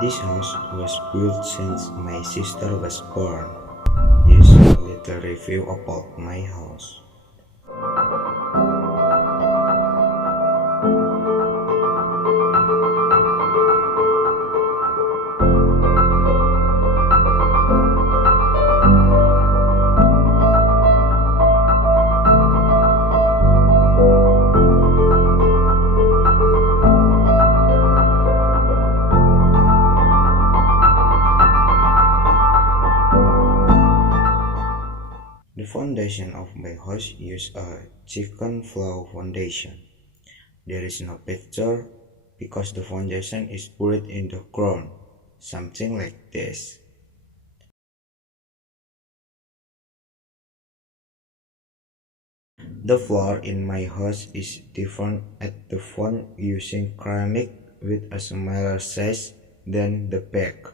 This house was built since my sister was born. Here's a little review about my house. The foundation of my house uses a chicken floor foundation. There is no picture because the foundation is buried in the ground, something like this. The floor in my house is different at the front using ceramic with a smaller size than the back.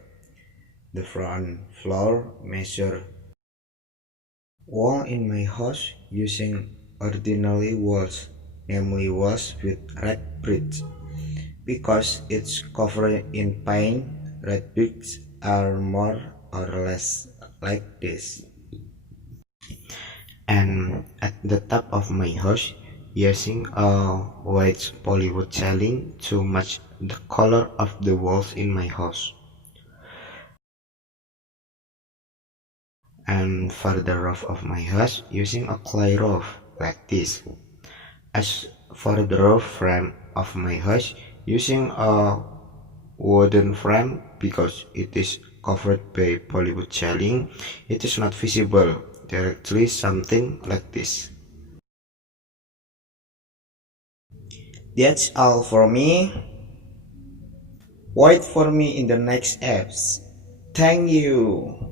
The front floor measures wall in my house using ordinary walls, namely walls with red bricks. Because it's covered in paint, red bricks are more or less like this. And at the top of my house, using a white polywood ceiling to match the color of the walls in my house. And for the roof of my house, using a clay roof like this. As for the roof frame of my house, using a wooden frame because it is covered by polywood ceiling, it is not visible directly, something like this. That's all for me. Wait for me in the next apps. Thank you.